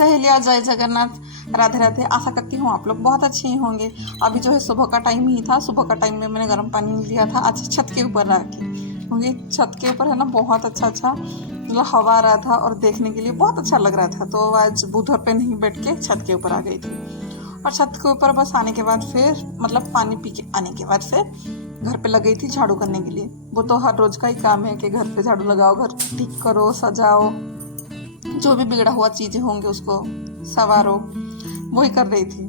सहेलियाँ, जय जगन्नाथ, राधे राधे। आशा करती हूँ आप लोग बहुत अच्छे ही होंगे। अभी जो है सुबह का टाइम ही था, सुबह का टाइम में मैंने गर्म पानी लिया था आज छत के ऊपर रख के, क्योंकि छत के ऊपर है ना बहुत अच्छा मतलब हवा आ रहा था और देखने के लिए बहुत अच्छा लग रहा था। तो आज बुधवार पे नहीं बैठ के छत के ऊपर आ गई थी। और छत के ऊपर बस आने के बाद फिर मतलब पानी पी के आने के बाद फिर घर पे लग गई थी झाड़ू करने के लिए। वो तो हर रोज का ही काम है कि घर पे झाड़ू लगाओ, घर ठीक करो, सजाओ, जो भी बिगड़ा हुआ चीज़ें होंगे उसको सवारो, वही कर रही थी।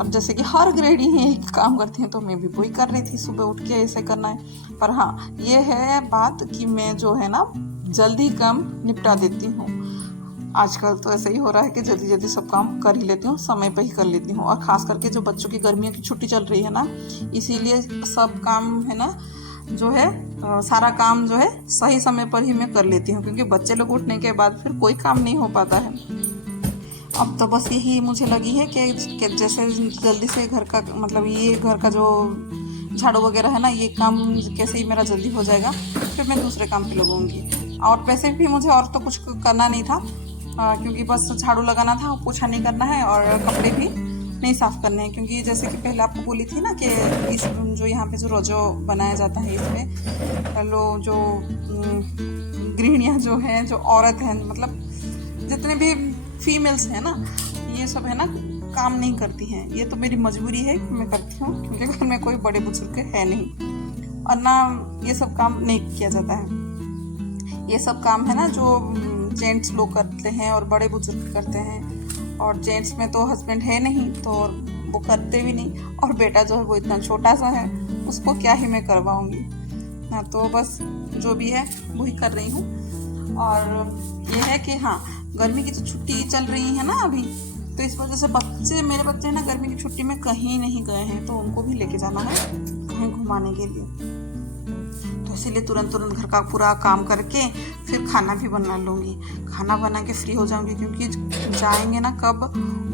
अब जैसे कि हर गृहिणी यही काम करती हैं तो मैं भी वही कर रही थी, सुबह उठ के ऐसे करना है। पर हाँ, ये है बात कि मैं जो है ना जल्दी काम निपटा देती हूँ। आजकल तो ऐसा ही हो रहा है कि जल्दी जल्दी सब काम कर ही लेती हूँ, समय पर ही कर लेती हूँ। और ख़ास करके जो बच्चों की गर्मियों की छुट्टी चल रही है ना, इसीलिए सब काम है ना जो है सारा काम जो है सही समय पर ही मैं कर लेती हूँ, क्योंकि बच्चे लोग उठने के बाद फिर कोई काम नहीं हो पाता है। अब तो बस यही मुझे लगी है कि जैसे जल्दी से घर का मतलब ये घर का जो झाड़ू वगैरह है ना, ये काम कैसे ही मेरा जल्दी हो जाएगा, फिर मैं दूसरे काम पे लगूंगी। और वैसे भी मुझे और तो कुछ करना नहीं था, क्योंकि बस झाड़ू लगाना था, पोछा नहीं करना है और कपड़े भी नहीं साफ़ करने हैं। क्योंकि जैसे कि पहले आपको बोली थी ना कि इस जो यहाँ पे जो रोजो बनाया जाता है, इसमें लोग जो गृहिणियाँ जो हैं, जो औरत हैं, मतलब जितने भी फीमेल्स हैं ना, ये सब है ना काम नहीं करती हैं। ये तो मेरी मजबूरी है कि मैं करती हूँ, क्योंकि घर में कोई बड़े बुजुर्ग है नहीं और ना ये सब काम नहीं किया जाता है। ये सब काम है ना जो जेंट्स लोग करते हैं और बड़े बुजुर्ग करते हैं। और जेंट्स में तो हस्बैंड है नहीं तो वो करते भी नहीं, और बेटा जो है वो इतना छोटा सा है, उसको क्या ही मैं करवाऊँगी ना। तो बस जो भी है वही कर रही हूँ। और ये है कि हाँ, गर्मी की जो छुट्टी चल रही है ना अभी, तो इस वजह से मेरे बच्चे ना गर्मी की छुट्टी में कहीं नहीं गए हैं, तो उनको भी लेके जाना है कहीं घुमाने के लिए। तो इसीलिए तुरंत घर का पूरा काम करके फिर खाना भी बना लूँगी, खाना बना के फ्री हो जाऊँगी, क्योंकि जाएंगे ना कब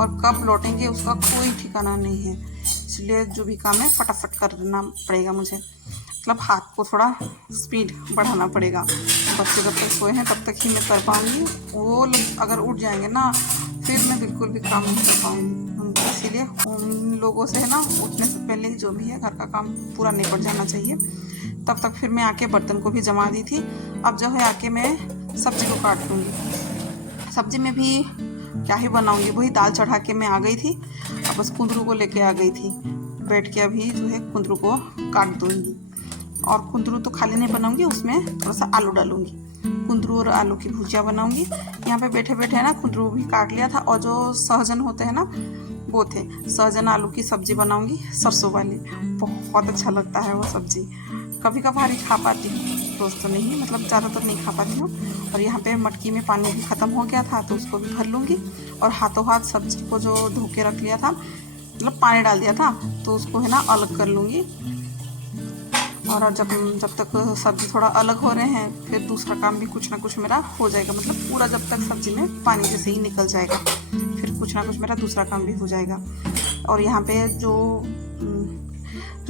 और कब लौटेंगे उसका कोई ठिकाना नहीं है। इसलिए जो भी काम है फटाफट करना पड़ेगा मुझे, मतलब हाथ को थोड़ा स्पीड बढ़ाना पड़ेगा। बच्चे जब तक सोए हैं तब तक ही मैं कर पाऊँगी, वो लोग अगर उठ जाएंगे ना फिर मैं बिल्कुल भी काम नहीं कर पाऊँगी। इसीलिए उन लोगों से है ना उठने से पहले ही जो भी है घर का काम पूरा निपट जाना चाहिए। तब तक फिर मैं आके बर्तन को भी जमा दी थी। अब जो है आके मैं सब्जी को काट लूँगी। सब्जी में भी क्या ही बनाऊँगी, वही दाल चढ़ा के मैं आ गई थी। अब बस कुंदरू को लेके आ गई थी, बैठ के अभी जो है कुंदरू को काट दूँगी। और कुंदरू तो खाली नहीं बनाऊंगी, उसमें थोड़ा सा आलू डालूंगी, कुंदरू और आलू की भुजिया बनाऊंगी। यहाँ पे बैठे बैठे है ना कुंदरू भी काट लिया था, और जो सहजन होते हैं ना वो थे, सहजन आलू की सब्जी बनाऊंगी सरसों वाली। बहुत अच्छा लगता है वो सब्जी, कभी कभार ही खा पाती हूँ, रोज़ तो नहीं, मतलब ज़्यादातर नहीं खा पाती हूँ। और यहाँ पे मटकी में पानी भी ख़त्म हो गया था तो उसको भी भर लूँगी। और हाथों हाथ सब्जी को जो धो के रख लिया था, मतलब पानी डाल दिया था, तो उसको है ना अलग कर लूँगी। और जब तक सब्ज़ी थोड़ा अलग हो रहे हैं, फिर दूसरा काम भी कुछ ना कुछ मेरा हो जाएगा, मतलब पूरा जब तक सब्ज़ी में पानी जैसे ही निकल जाएगा फिर कुछ ना कुछ मेरा दूसरा काम भी हो जाएगा। और यहाँ पे जो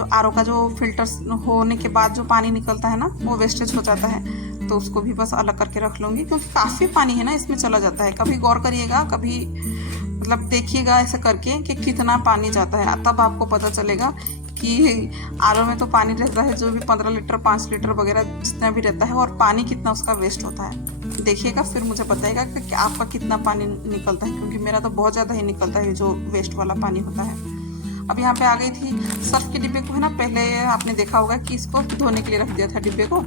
आरओ का जो फिल्टर होने के बाद जो पानी निकलता है ना, वो वेस्टेज हो जाता है, तो उसको भी बस अलग करके रख लूँगी, क्योंकि काफ़ी पानी है ना इसमें चला जाता है। कभी गौर करिएगा, कभी मतलब देखिएगा ऐसे करके कि कितना पानी जाता है, तब आपको पता चलेगा कि आरओ में तो पानी रहता है जो भी 15 लीटर 5 लीटर वगैरह जितना भी रहता है, और पानी कितना उसका वेस्ट होता है। देखिएगा फिर मुझे बताइएगा कि आपका कितना पानी निकलता है, क्योंकि मेरा तो बहुत ज़्यादा ही निकलता है जो वेस्ट वाला पानी होता है। अब यहाँ पे आ गई थी सर्फ के डिब्बे को है ना, पहले आपने देखा होगा कि इसको धोने के लिए रख दिया था डिब्बे को,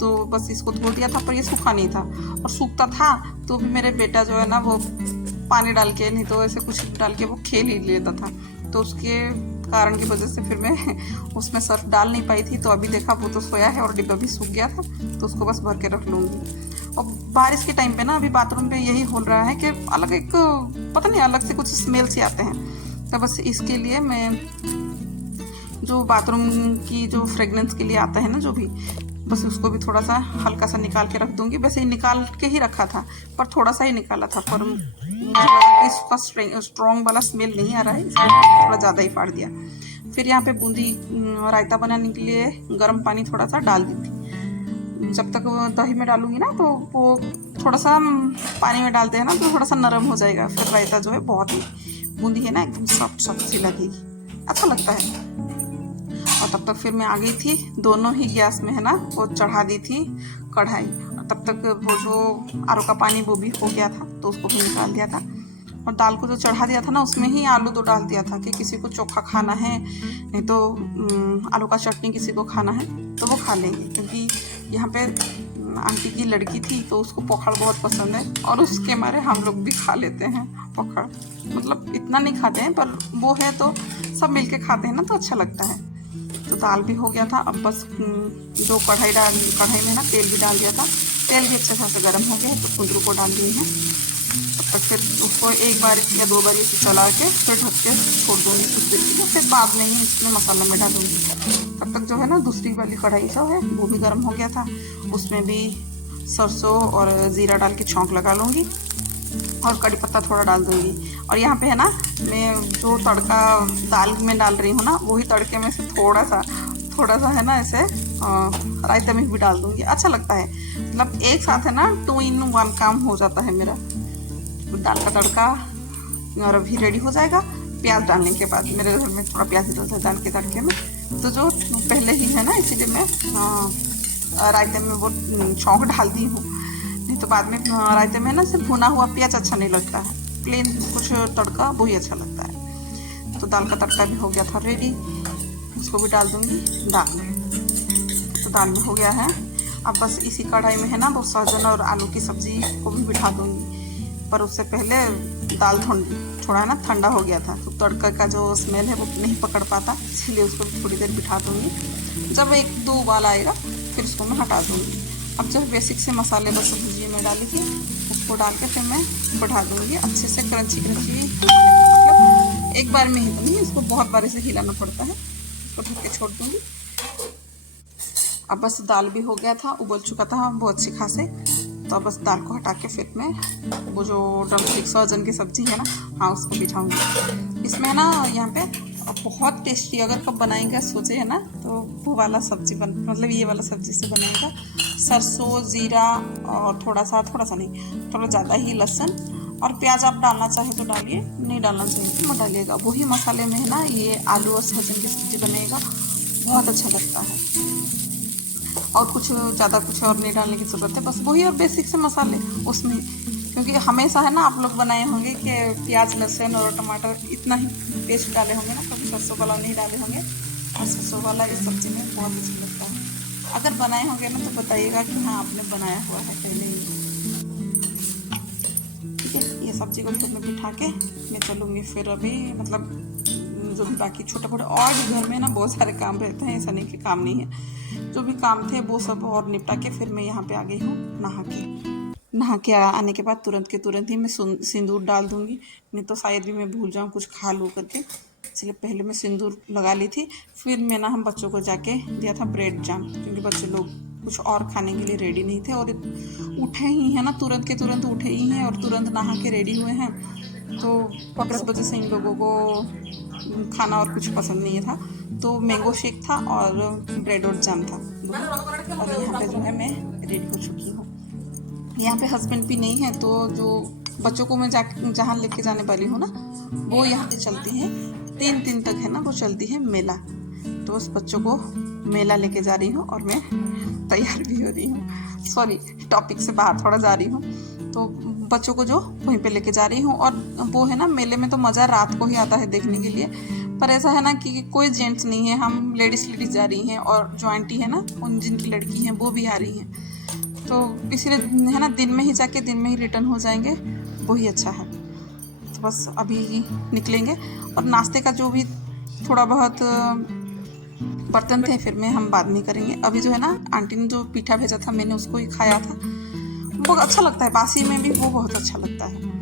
तो बस इसको धो दिया था, पर ये सूखा नहीं था। और सूखता था तो भी मेरे बेटा जो है ना वो पानी डाल के, नहीं तो ऐसे कुछ डाल के वो खेल ही लेता था, तो उसके कारण की वजह से फिर मैं उसमें सर्फ डाल नहीं पाई थी। तो अभी देखा वो तो सोया है और डिब्बा भी सूख गया था, तो उसको बस भर के रख लूँगी। और बारिश के टाइम पे ना अभी बाथरूम पे यही हो रहा है कि अलग एक पता नहीं अलग से कुछ स्मेल से आते हैं, तो बस इसके लिए मैं जो बाथरूम की जो फ्रेगनेंस के लिए आता है ना जो भी, बस उसको भी थोड़ा सा हल्का सा निकाल के रख दूँगी। वैसे ही निकाल के ही रखा था, पर थोड़ा सा ही निकाला था, पर मुझे लगा कि इसका स्ट्रॉन्ग वाला स्मेल नहीं आ रहा है, इसलिए थोड़ा ज़्यादा ही फाड़ दिया। फिर यहाँ पे बूंदी रायता बनाने के लिए गर्म पानी थोड़ा सा डाल दी थी। जब तक दही में डालूंगी ना तो वो थोड़ा सा हम पानी में डालते हैं ना तो थोड़ा सा नरम हो जाएगा, फिर रायता जो है बहुत ही बूंदी है ना, एकदम सॉफ्ट सॉफ्ट सी लगेगी, अच्छा लगता है। और तब तक फिर मैं आ गई थी, दोनों ही गैस में है ना वो चढ़ा दी थी कढ़ाई। और तब तक वो जो आलू का पानी वो भी हो गया था तो उसको भी निकाल दिया था। और दाल को जो चढ़ा दिया था ना उसमें ही आलू तो डाल दिया था कि किसी को चोखा खाना है, नहीं तो आलू का चटनी किसी को खाना है तो वो खा लेंगे, क्योंकि यहाँ पे आंटी की लड़की थी तो उसको पकड़ बहुत पसंद है और उसके मारे हम लोग भी खा लेते हैं पकड़, मतलब इतना नहीं खाते हैं पर वो है तो सब मिलके खाते हैं ना तो अच्छा लगता है। तो दाल भी हो गया था, अब बस जो कढ़ाई में ना तेल भी डाल दिया था, तेल भी अच्छे खासा गर्म हो गया तो कुंदरू को डाल दिए हैं। तब तक फिर उसको एक बार या दो बार इसे चला के फिर ढक के छोड़ दूँगी कुछ देर के लिए, फिर बाद में ही इसमें मसाला में डालूँगी। तब तक जो है ना दूसरी वाली कढ़ाई जो है वो भी गर्म हो गया था, उसमें भी सरसों और ज़ीरा डाल के छौंक लगा लूँगी और कड़ी पत्ता थोड़ा डाल दूँगी। और यहाँ पे है ना मैं जो तड़का दाल में डाल रही हूँ ना वही तड़के में से थोड़ा सा है ना ऐसे रायते में भी डाल दूँगी, अच्छा लगता है। मतलब एक साथ है ना 2 in 1 काम हो जाता है मेरा। दाल का तड़का और अभी रेडी हो जाएगा प्याज डालने के बाद। मेरे घर में थोड़ा प्याज डलता है दाल के तड़के में, तो जो पहले ही है ना इसीलिए मैं रायते में वो छौंक डाल दी हूँ, नहीं तो बाद में रायते में ना सिर्फ भुना हुआ प्याज अच्छा नहीं लगता है, प्लेन कुछ तड़का वही अच्छा लगता है। तो दाल का तड़का भी हो गया था रेडी, उसको भी डाल दूँगी दाल में। तो दाल में हो गया है, अब बस इसी कढ़ाई में है ना वो सहजन और आलू की सब्ज़ी को भी बिठा दूँगी। पर उससे पहले दाल थोड़ा है ना ठंडा हो गया था तो तड़का का जो स्मेल है वो नहीं पकड़ पाता, इसलिए उसको थोड़ी देर बिठा दूँगी। जब 1-2 उबाल आएगा फिर उसको मैं हटा दूँगी। अब जो बेसिक से मसाले बस भुजिए में डाली थी उसको डाल के फिर मैं बढ़ा दूँगी अच्छे से क्रंची मतलब एक बार में ही दूँगी, इसको बहुत बार से हिलाना पड़ता है। इसको ढक के छोड़ दूँगी। अब बस दाल भी हो गया था, उबल चुका था बहुत अच्छी खासे, तो बस दाल को हटा के फिर मैं वो जो ड्रमस्टिक सहजन की सब्ज़ी है ना हाँ उसको बिठाऊँगी। इसमें ना यहाँ पे बहुत टेस्टी अगर कब बनाएंगे सोचे है ना तो वो वाला सब्ज़ी मतलब ये वाला सब्ज़ी से बनाएगा। सरसों ज़ीरा और थोड़ा सा नहीं थोड़ा ज़्यादा ही लहसुन और प्याज आप डालना चाहे तो डालिए, नहीं डालना चाहिए तो मत डालिएगा। वही मसाले में है ना ये आलू और सहजन की सब्ज़ी बनेगा, बहुत अच्छा लगता है। और कुछ ज़्यादा कुछ और नहीं डालने की ज़रूरत है, बस वही और बेसिक से मसाले उसमें, क्योंकि हमेशा है ना आप लोग बनाए होंगे कि प्याज लहसुन और टमाटर इतना ही पेस्ट डाले होंगे ना, कभी सरसों वाला नहीं डाले होंगे। और सरसों वाला इस सब्ज़ी में बहुत अच्छा लगता है। अगर बनाए होंगे ना तो बताइएगा कि हाँ आपने बनाया हुआ है पहले ही। ठीक है, ये सब्ज़ी को फिर मैं बिठा के मैं चलूँगी फिर अभी मतलब जो भी बाकी छोटे मोटे और भी घर में ना बहुत सारे काम रहते हैं, ऐसा नहीं कि काम नहीं है। जो भी काम थे वो सब और निपटा के फिर मैं यहाँ पे आ गई हूँ नहा के आने के बाद तुरंत के तुरंत ही मैं सिंदूर डाल दूँगी, नहीं तो शायद भी मैं भूल जाऊँ कुछ खा लूँ करके, इसलिए पहले मैं सिंदूर लगा ली थी। फिर मैं ना हम बच्चों को जाके दिया था ब्रेड जाम, क्योंकि बच्चे लोग कुछ और खाने के लिए रेडी नहीं थे और उठे ही हैं ना, तुरंत के तुरंत उठे ही हैं और तुरंत नहा के रेडी हुए हैं। तो इस वजह से इन लोगों को खाना और कुछ पसंद नहीं था, तो मैंगो शेक था और ब्रेड और जाम था। और यहाँ पे जो है मैं रेडी हो चुकी हूँ। यहाँ पे हस्बैंड भी नहीं है, तो जो बच्चों को मैं जहाँ लेके जाने वाली हूँ ना वो यहाँ पे चलती है 3 दिन तक है ना वो चलती है मेला, तो उस बच्चों को मेला लेके जा रही हूँ और मैं तैयार भी हो रही हूँ। सॉरी टॉपिक से बाहर थोड़ा जा रही हूँ, तो बच्चों को जो वहीं पे लेके जा रही हूँ। और वो है ना मेले में तो मज़ा रात को ही आता है देखने के लिए, पर ऐसा है ना कि कोई जेंट्स नहीं है, हम लेडीज़ जा रही हैं और जो आंटी है ना उन जिनकी लड़की हैं वो भी आ रही हैं, तो इसीलिए है ना दिन में ही जाके दिन में ही रिटर्न हो जाएंगे, वही अच्छा है। तो बस अभी निकलेंगे और नाश्ते का जो भी थोड़ा बहुत बर्तन थे फिर में हम बाद में करेंगे। अभी जो है ना आंटी ने जो पीठा भेजा था मैंने उसको ही खाया था, बहुत अच्छा लगता है, बासी में भी वो बहुत अच्छा लगता है।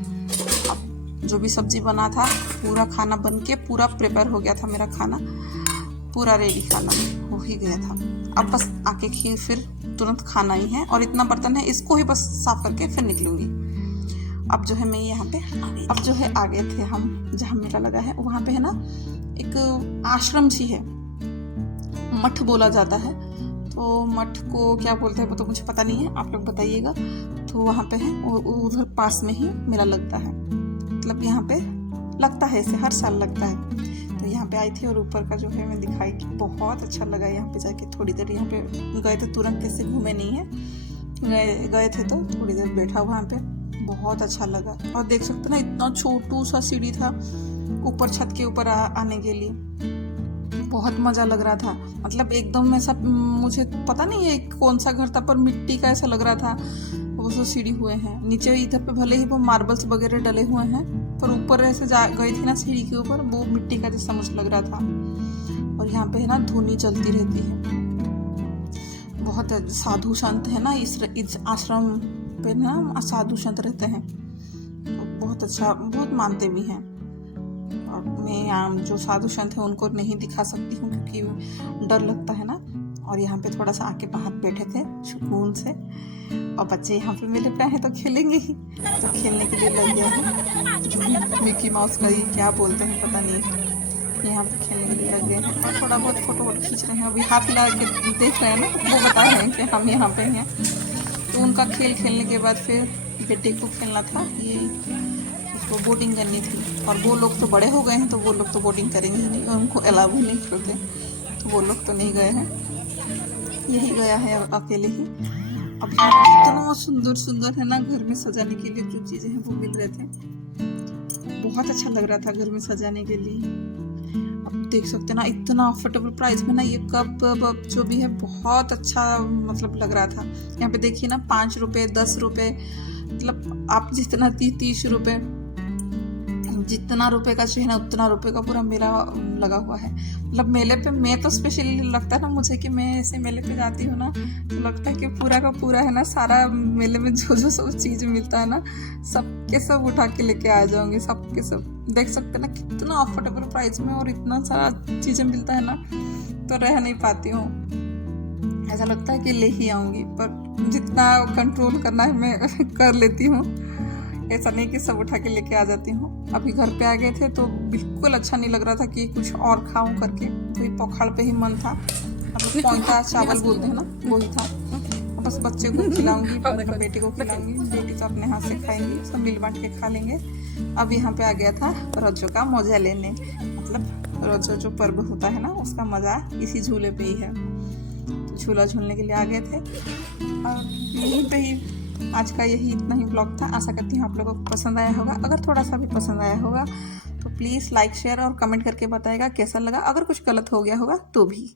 अब जो भी सब्जी बना था पूरा खाना बन के पूरा प्रिपेयर हो गया था, मेरा खाना पूरा रेडी खाना हो ही गया था। अब बस आके खीर फिर तुरंत खाना ही है और इतना बर्तन है इसको ही बस साफ करके फिर निकलूंगी। अब जो है मैं यहाँ पे अब जो है आ गए थे हम जहाँ मेला लगा है, वहाँ पे है ना एक आश्रम सी है, मठ बोला जाता है, तो मठ को क्या बोलते हैं वो तो मुझे पता नहीं है, आप लोग बताइएगा। तो वहाँ पे है, उधर पास में ही मेला लगता है, मतलब यहाँ पे लगता है, ऐसे हर साल लगता है। तो यहाँ पे आई थी और ऊपर का जो है मैं दिखाई कि बहुत अच्छा लगा। यहाँ पे जाके थोड़ी देर यहाँ पे गए थे, तुरंत कैसे घूमे नहीं है, गए थे तो थोड़ी देर बैठा वहाँ पे, बहुत अच्छा लगा। और देख सकते ना इतना छोटू सा सीढ़ी था ऊपर छत के ऊपर आने के लिए, बहुत मज़ा लग रहा था। मतलब एकदम ऐसा, मुझे पता नहीं है कौन सा घर था पर मिट्टी का ऐसा लग रहा था। वो सब सीढ़ी हुए हैं नीचे, इधर पे भले ही वो मार्बल्स वगैरह डले हुए हैं, पर ऊपर ऐसे जा गई थी ना सीढ़ी के ऊपर, वो मिट्टी का जैसा मुझे लग रहा था। और यहाँ पे है ना धुनी चलती रहती है, बहुत साधु संत है ना इस आश्रम पे ना, साधु संत रहते हैं, तो बहुत अच्छा, बहुत मानते भी हैं। और मैं यहाँ जो साधु संत है उनको नहीं दिखा सकती हूँ क्योंकि डर लगता है ना। और यहाँ पे थोड़ा सा आके बाहर बैठे थे सुकून से, और बच्चे यहाँ पे मेरे पे आए तो खेलेंगे ही, तो खेलने के लिए लग गया है। मिकी माउस का ये क्या बोलते हैं पता नहीं, यहाँ पे खेलने के लिए लग गए हैं और थोड़ा बहुत फोटो वोटो खींच रहे हैं। अभी हाथ ला के देख रहे हैं ना, वो बता रहे हैं कि हम यहाँ पे हैं। तो उनका खेल खेलने के बाद फिर बेटे को खेलना था, ये उसको बोटिंग करनी थी। और वो लोग तो बड़े हो गए हैं तो वो लोग तो बोटिंग करेंगे ही नहीं, उनको अलाउ नहीं करते, तो वो लोग तो नहीं गए हैं, यही गया है अकेले ही। अब इतना सुंदर सुंदर है ना, घर में सजाने के लिए जो चीज़ें हैं वो मिल रहे थे, बहुत अच्छा लग रहा था घर में सजाने के लिए। अब देख सकते हैं ना इतना अफोर्डेबल प्राइस में ना ये कप जो भी है बहुत अच्छा मतलब लग रहा था। यहाँ पे देखिए ना 5 रुपये 10 रुपये, मतलब आप जितना 30 रुपये, जितना रुपए का चाहिए ना उतना रुपए का पूरा मेला लगा हुआ है। मतलब मेले पे मैं तो स्पेशली लगता है ना मुझे कि मैं ऐसे मेले पे जाती हूँ ना, तो लगता है कि पूरा का पूरा है ना, सारा मेले में जो जो सब चीज़ मिलता है ना सबके सब उठा के लेके आ जाऊंगी, सबके सब। देख सकते हैं ना कितना अफोर्डेबल प्राइस में और इतना सारा चीज़ें मिलता है ना, तो रह नहीं पाती हूँ, ऐसा लगता है कि ले ही आऊँगी। पर जितना कंट्रोल करना है मैं कर लेती हूँ, ऐसा नहीं कि सब उठा के लेके आ जाती हूँ। अभी घर पे आ गए थे तो बिल्कुल अच्छा नहीं लग रहा था कि कुछ और खाऊं करके, वही पखाड़ पे ही मन था, मतलब पौंता चावल बोलते हैं ना वही था। बस बच्चे को खिलाऊंगी, बेटे को खिलाऊंगी, बेटी तो अपने हाथ से खाएंगी, सब मिल बांट के खा लेंगे। अब यहाँ पे आ गया था रज्जो का मजा लेने, मतलब रज्जो जो पर्व होता है ना उसका मजा इसी झूले पे ही है। तो झूला झूलने के लिए आ गए थे और यहीं पे ही आज का यही इतना ही ब्लॉग था। आशा करती हूँ आप लोगों को पसंद आया होगा। अगर थोड़ा सा भी पसंद आया होगा तो प्लीज़ लाइक शेयर और कमेंट करके बताएगा कैसा लगा, अगर कुछ गलत हो गया होगा तो भी।